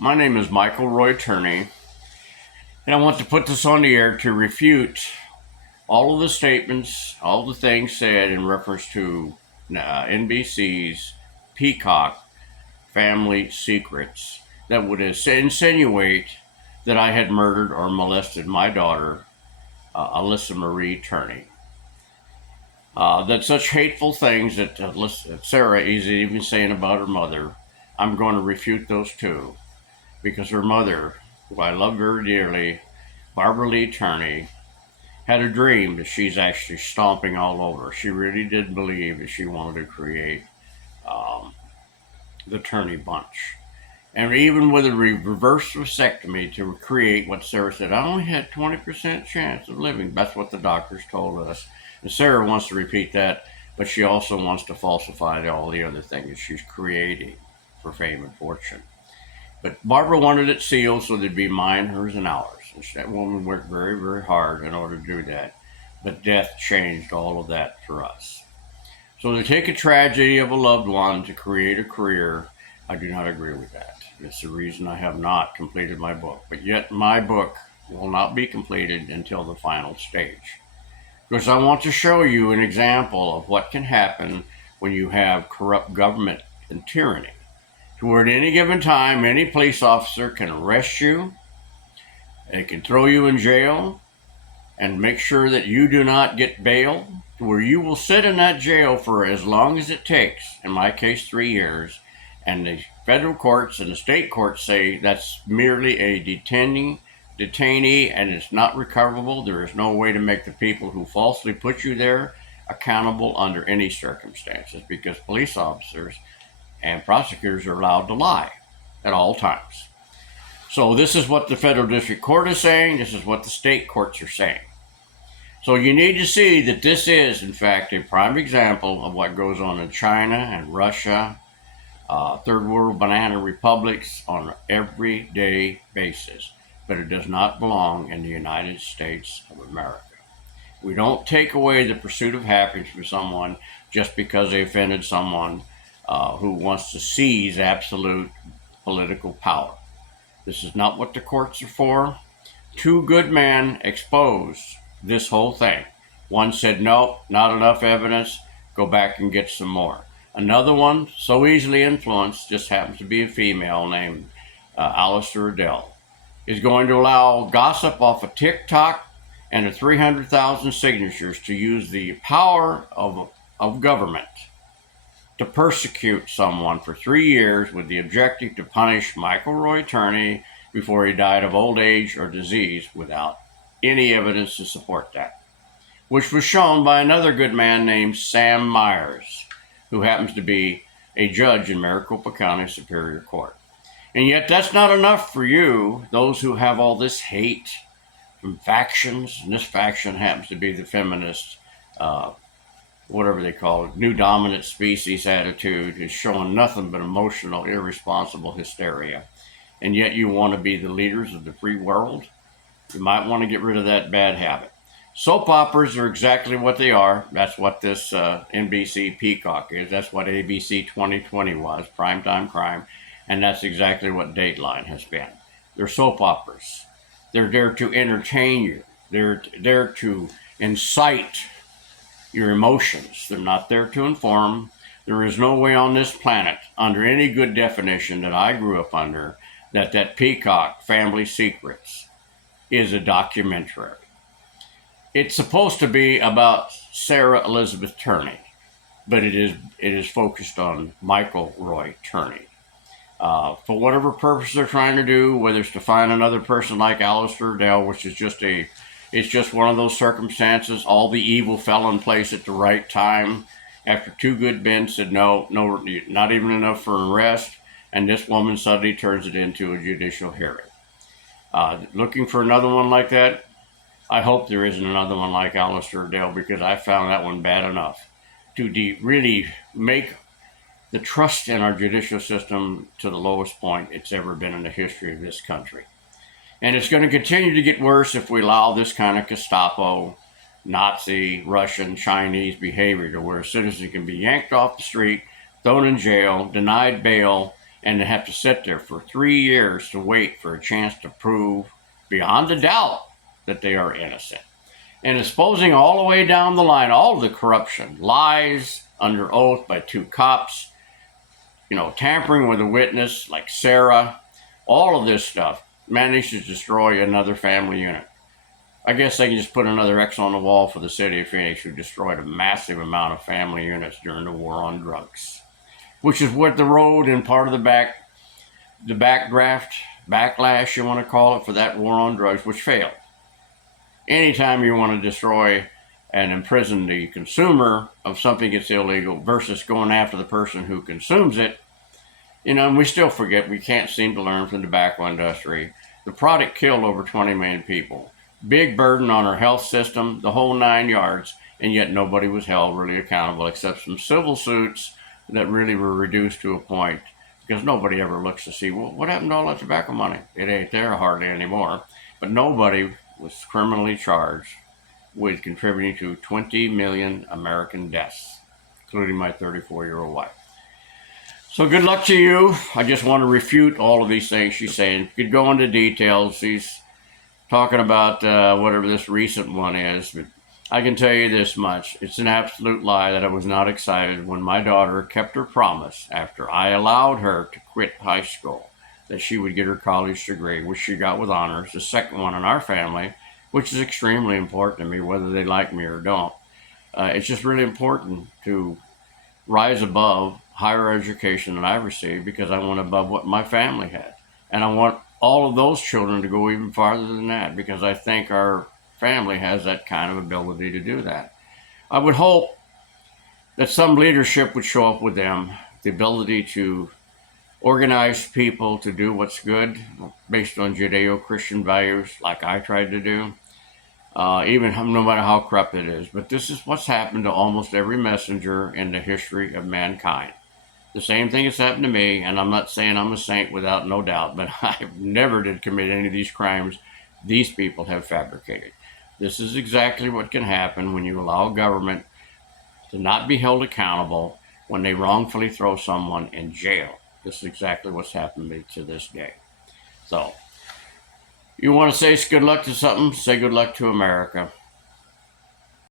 My name is Michael Roy Turney, and I want to put this on the air to refute all of the statements, all the things said in reference to NBC's Peacock family secrets that would insinuate that I had murdered or molested my daughter, Alyssa Marie Turney. That such hateful things that Sarah is even saying about her mother, I'm going to refute those too. Because her mother, who I love very dearly, Barbara Lee Turney, had a dream that she's actually stomping all over. She really did believe that she wanted to create the Turney Bunch. And even with a reverse vasectomy to create what Sarah said, I only had 20% chance of living. That's what the doctors told us. And Sarah wants to repeat that, but she also wants to falsify all the other things that she's creating for fame and fortune. But Barbara wanted it sealed so there'd be mine, hers, and ours. And that woman worked very, very hard in order to do that. But death changed all of that for us. So to take a tragedy of a loved one to create a career, I do not agree with that. It's the reason I have not completed my book. But yet my book will not be completed until the final stage. Because I want to show you an example of what can happen when you have corrupt government and tyranny. To where at any given time, any police officer can arrest you, they can throw you in jail, and make sure that you do not get bail, to where you will sit in that jail for as long as it takes, in my case 3 years, and the federal courts and the state courts say that's merely a detainee and it's not recoverable. There is no way to make the people who falsely put you there accountable under any circumstances, because police officers and prosecutors are allowed to lie at all times. So this is what the federal district court is saying. This is what the state courts are saying. So you need to see that this is, in fact, a prime example of what goes on in China and Russia, third world banana republics on an everyday basis. But it does not belong in the United States of America. We don't take away the pursuit of happiness from someone just because they offended someone who wants to seize absolute political power. This is not what the courts are for. Two good men exposed this whole thing. One said, no, not enough evidence, go back and get some more. Another one, so easily influenced, just happens to be a female named Alistair Adele, is going to allow gossip off of TikTok and the 300,000 signatures to use the power of government to persecute someone for 3 years with the objective to punish Michael Roy Turney before he died of old age or disease without any evidence to support that, which was shown by another good man named Sam Myers, who happens to be a judge in Maricopa County Superior Court. And yet that's not enough for you, those who have all this hate from factions, and this faction happens to be the feminist whatever they call it, new dominant species attitude, is showing nothing but emotional, irresponsible hysteria. And yet you want to be the leaders of the free world? You might want to get rid of that bad habit. Soap operas are exactly what they are. That's what this NBC Peacock is. That's what ABC 2020 was, primetime crime. And that's exactly what Dateline has been. They're soap operas. They're there to entertain you. They're there to incite your emotions. They're not there to inform. There is no way on this planet, under any good definition that I grew up under, that Peacock Family Secrets is a documentary. It's supposed to be about Sarah Elizabeth Turney, but it is focused on Michael Roy Turney. For whatever purpose they're trying to do, whether it's to find another person like Alistair Adele, which is it's just one of those circumstances. All the evil fell in place at the right time after two good men said no, not even enough for an arrest, and this woman suddenly turns it into a judicial hearing. Looking for another one like that? I hope there isn't another one like Alistair Adele, because I found that one bad enough to really make the trust in our judicial system to the lowest point it's ever been in the history of this country. And it's going to continue to get worse if we allow this kind of Gestapo, Nazi, Russian, Chinese behavior to where a citizen can be yanked off the street, thrown in jail, denied bail, and they have to sit there for 3 years to wait for a chance to prove beyond a doubt that they are innocent. And exposing all the way down the line all of the corruption, lies under oath by 2 cops, tampering with a witness like Sarah, all of this stuff managed to destroy another family unit. I guess they can just put another X on the wall for the city of Phoenix, who destroyed a massive amount of family units during the war on drugs, which is what the road and part of the backdraft, backlash, you want to call it, for that war on drugs, which failed. Anytime you want to destroy and imprison the consumer of something that's illegal versus going after the person who consumes it, and we still forget, we can't seem to learn from the tobacco industry. The product killed over 20 million people. Big burden on our health system, the whole 9 yards, and yet nobody was held really accountable except some civil suits that really were reduced to a point because nobody ever looks to see, well, what happened to all that tobacco money? It ain't there hardly anymore. But nobody was criminally charged with contributing to 20 million American deaths, including my 34-year-old wife. So good luck to you. I just want to refute all of these things she's saying. Could go into details. She's talking about whatever this recent one is, but I can tell you this much. It's an absolute lie that I was not excited when my daughter kept her promise after I allowed her to quit high school that she would get her college degree, which she got with honors, the second one in our family, which is extremely important to me, whether they like me or don't. It's just really important to rise above higher education that I received because I went above what my family had. And I want all of those children to go even farther than that because I think our family has that kind of ability to do that. I would hope that some leadership would show up with them, the ability to organize people to do what's good based on Judeo-Christian values like I tried to do, even no matter how corrupt it is. But this is what's happened to almost every messenger in the history of mankind. The same thing has happened to me, and I'm not saying I'm a saint without no doubt, but I never did commit any of these crimes these people have fabricated. This is exactly what can happen when you allow government to not be held accountable when they wrongfully throw someone in jail. This is exactly what's happened to me to this day. So, you want to say good luck to something? Say good luck to America.